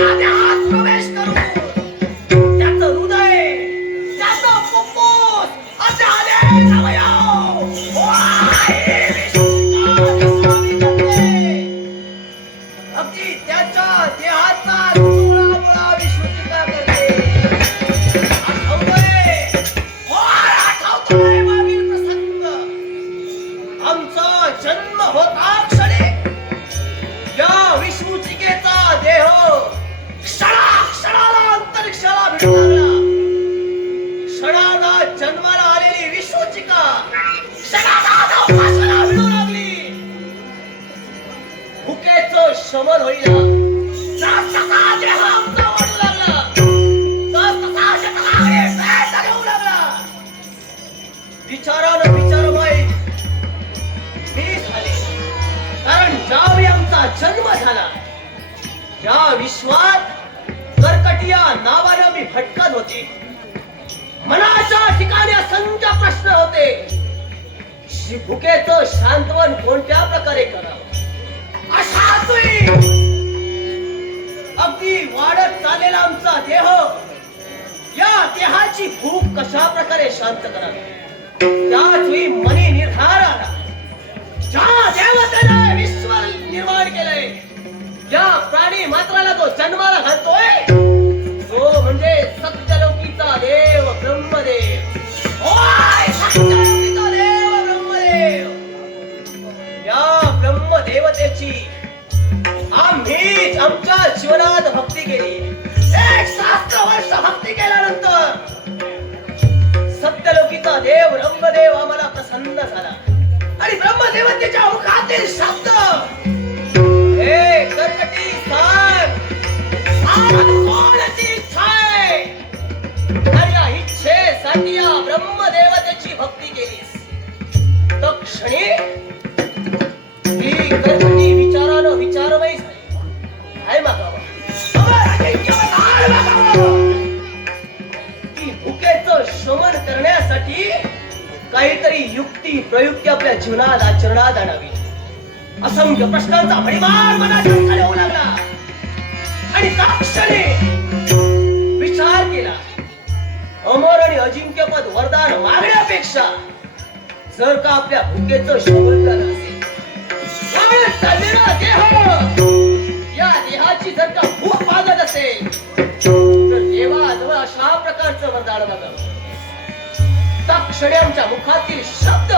देहात प्रवेश करू त्याचं हृदय त्याचं फुफ्फुस असे आले जावयाव अगदी त्याच्या देहाचा मुळा विश्वचिता करते आठवतोय मागील प्रसंग आमचा जन्म होता क्षणी या विष्णुचिकेचा देह क्षणाला अंतरिक्षाला भिडू लागला क्षणाला जन्माला आलेली विष्णुचिका क्षणाला अवकाशाला भिडू लागली भुकेचं शमन होईना तसा देह आमचा वाढू लागला तसा शतकाने पेट घेऊ लागला विचारानं विचारमय मी झाले कारण ज्यावेळी आमचा जन्म झाला या विश्वात कर्कटिया नावाने मी भटकत होते मनाच्या ठिकाणी असंख्य प्रश्न होते भुकेचं शांतवन कोणत्या प्रकारे करावं अशा अगदी वाढत चाललेला आमचा देह या देहाची भूक कशा प्रकारे शांत करावी त्याच वेळी मनी निर्धार आला ज्या देवतेने विश्व निर्माण केलंय या प्राणी मात्राला तो जन्माला घालतोय तो म्हणजे सत्यलोकीचा देव ब्रह्मदेव होय सत्यलोकीचा देव ब्रह्मदेव या ब्रह्मदेवतेची आम्हीच आमच्या जीवनात भक्ती केली 1,000 वर्ष भक्ती केल्यानंतर सत्यलोकीचा देव ब्रह्मदेव आम्हाला प्रसन्न झाला आणि ब्रह्मदेवतेच्या मुखातील शब्द हे कर्कटी सांग कोणाची इच्छा आहे आणि या इच्छेसाठी या ब्रह्मदेवतेची भक्ती केलीस तर क्षणी ही कर्कटी विचारानं विचारमय झाली काय मागावं की भुकेचं शमन करण्यासाठी काहीतरी युक्ती प्रयुक्ती आपल्या जीवनात आचरणात आणावी असंख्य प्रश्नांचा भडीमार मनाच्या ठिकाणी होऊ लागला आणि ताक्षणे विचार केला अमर आणि अजिंक्यपद वरदान मागण्यापेक्षा जर का आपल्या भुकेचं शमन झालं असेल चाललेला देह या देहाची जर का भूक भागत असेल तर देवाजवळ अशा प्रकारचं वरदान मागावं क्षणी आमच्या मुखातील शब्द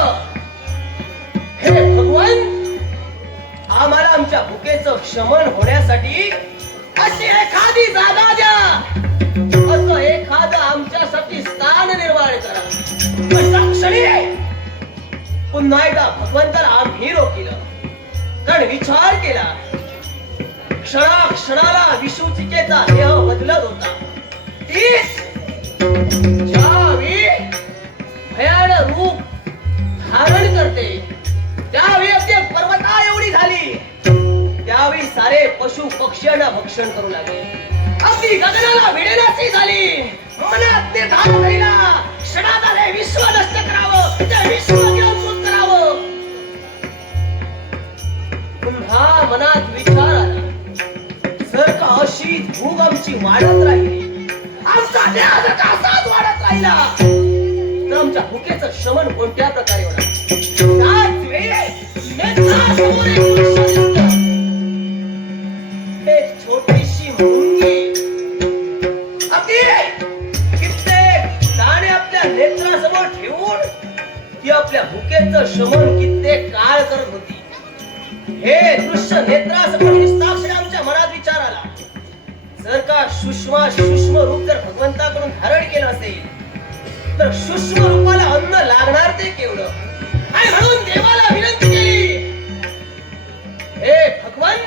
हे भगवान आम्हाला आमच्या भुकेचं क्षमन होण्यासाठी अशी एखादी जागा द्या असं एखादं आमच्यासाठी स्थान निर्माण करा क्षणी पुन्हा एकदा भगवंताला आम्ही रोखलं कारण विचार केला क्षणाला विष्णुचिकेचा देह बदलत होता तीच ज्यावेळी भयानक रूप धारण करते त्यावेळी अगदी पर्वता एवढी झाली त्यावेळी सारे पशु पक्ष्यांना भक्षण करू लागले अगदी गगनाला विडेनाशी झाली मनात निर्धार राहिला क्षणात आले विश्व नष्ट करावं ते विश्व घेऊन सुत करावं पुन्हा मनात विचार आला जर का अशी भूक आमची वाढत राहिली आमचा देह जर का असाच वाढत राहिला आमच्या भुकेचं शमन कोणत्या प्रकारे होणार त्याच वेळी एक छोटीशी मुंगी अगदी कित्येक दाणे आपल्या नेत्रासमोर ठेवून ती आपल्या भुकेचं शमन कित्येक काळ करत होती हे दृश्य नेत्रासमोर दिसताक्षणी आमच्या मनात विचार आला जर का सूक्ष्म रूप जर भगवंताकडून धारण केलं असेल तर सूक्ष्म रूपाला अन्न लागणार ते केवढं आणि म्हणून देवाला विनंती केली हे भगवान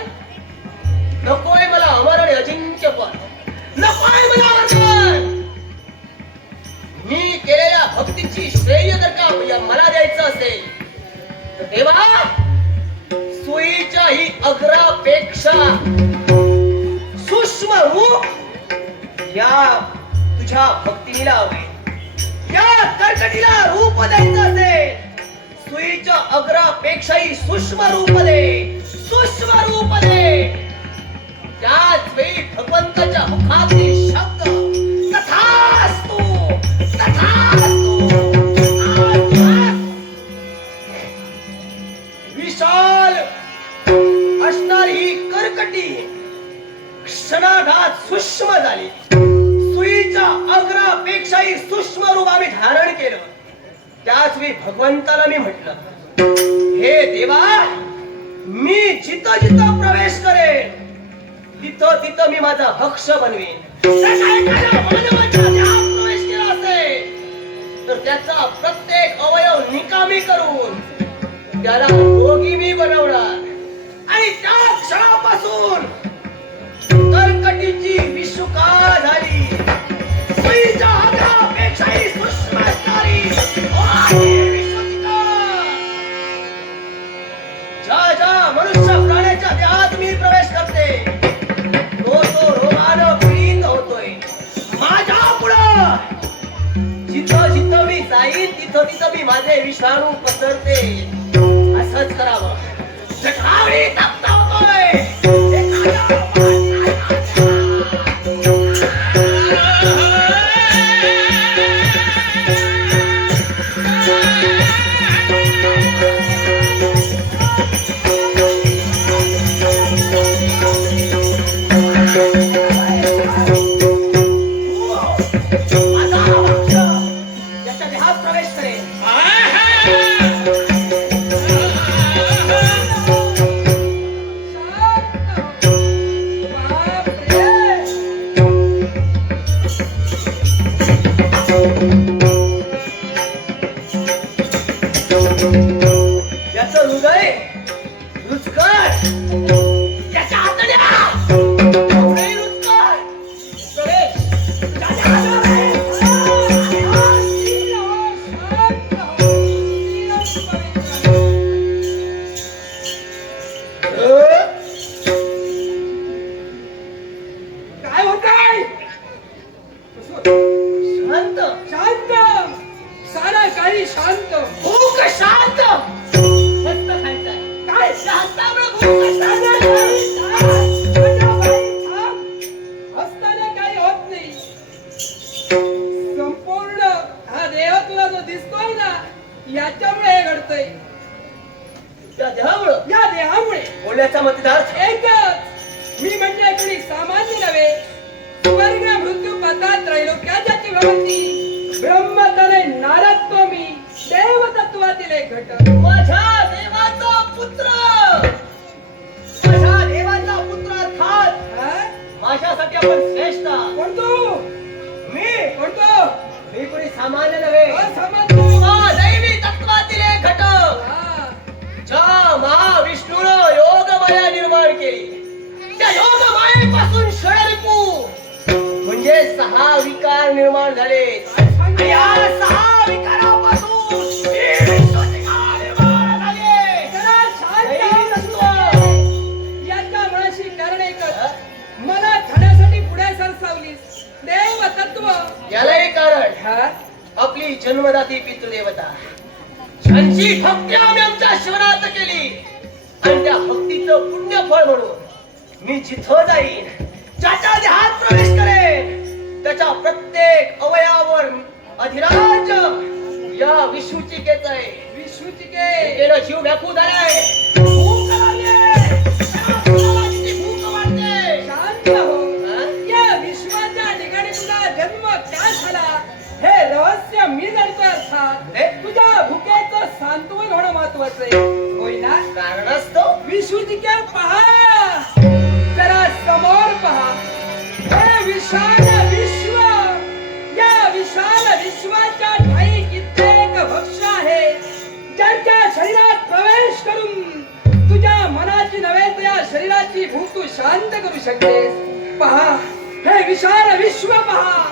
नकोय मला अमर आणि अजिंक्य पद नकोय मला वरदान मी केलेल्या भक्तीची श्रेय जर का मला द्यायचं असेल तर देवा सुईच्या ही अग्रापेक्षा सूक्ष्म रूप या तुझ्या भक्तीला हवे या कर्कटीला रूप द्यायचं असेल सुईच्या अग्रापेक्षाही सूक्ष्म रूप दे त्याच वेळी भगवंत भगवंताच्या मुखातील शब्द तथास्तु तथास्तु विशाल असणारी ही कर्कटी क्षणाघात सूक्ष्म झाली. सुईच्या अग्रापेक्षाही सूक्ष्म रूप आम्ही धारण केलं. त्याच वेळी भगवंताला मी म्हटलं, हे देवा, मी जिथं जिथं प्रवेश करेन तिथं तिथं मी माझा भक्ष बनवीन. मानवाच्या देहात प्रवेश केला असेल तर त्याचा प्रत्येक अवयव निकामी करून त्याला रोगी मी बनवणार. आणि त्या क्षणापासून कर्कटीची विषुका झाली. सुईच्या अग्रापेक्षाही सूक्ष्म असणारी विषुचिका ज्या मनुष्य प्राण्याच्या देहात मी प्रवेश करते तो रोगानं पीडित होतोय. माझ्या पुढं जिथं जिथं मी जाईन तिथं तिथं मी माझे विषाणू पसरते. असंच करावं. जठावरी तप्त होतोय. याच्या देहात प्रवेश करेल. याचं हृदय रुचकर. याच्या हाताने रुचकर प्रवेश. काय होत आहे? शांत शांत, सारा काही शांत. भूक शांत. मस्त खायचंय. काय शांतामुळे भूक शांत. हसताना काही होत नाही. संपूर्ण हा देह तुला जो दिसतोय ना, याच्यामुळे हे घडतंय. त्या देहामुळं, या देहामुळे बोलण्याचा मतदार्थ एकच, मी म्हणजे कुणी सामान्य नव्हे. स्वर्ग मृत्यू पदात त्रैलोक्याची भ्रमंती ब्रह्मतने नारदतो मी देवतत्वातील एक घटक. माझ्या देवाचा पुत्र. माझ्या देवाचा पुत्र अर्थात हा? माझ्यासाठी आपण श्रेष्ठ. कोण तू? मी कोण तो? मी कोणी सामान्य नव्हे. असामान्य. दैवी तत्वातील एक घटक. हा. ज्या महाविष्णूनं योगमाया निर्माण केली त्या योगमायेपासून षडरिपू म्हणजे 6 विकार निर्माण झाले. आणि या 6 विकारापासून ही विश्वचिका निर्माण झाली. जरा शांत दैवी तत्व. याच्या मनाशी कारण एकच, मला खाण्यासाठी पुढे सरसावलीस. देव तत्व. यालाही कारण हा? आपली जन्मदाती पितृदेवता ज्यांची भक्ती आम्ही आमच्या शिवनात केली. आणि त्या भक्तीचं पुण्यफळ म्हणून मी जिथं जाईन, ज्याच्या देहात प्रवेश करेन, त्याच्या प्रत्येक अवयवावर अधिराज्य या विषुचिकेच आहे. विश्वचिके गेलं जीव व्यापून आहे. भूक लागली. किती भूक वाटते. शांत हो. हा? या विश्वाच्या ठिकाणी तुझा जन्म का झाला हे रहस्य मी जाणतोय. अर्थात हे? तुझ्या भुकेचं सांत्वन होणं महत्वाचं आहे, होय ना? कारणास्तव विश्वचिके पहा, जरा समोर पहा. हे विशाल विश्व, या विशाल विश्वाच्या ठाई कित्येक भक्ष आहे ज्यांच्या शरीरात प्रवेश करून तुझ्या मनाची नव्हे तर या शरीराची भूक तू शांत करू शकतेस. पहा, हे विशाल विश्व पहा.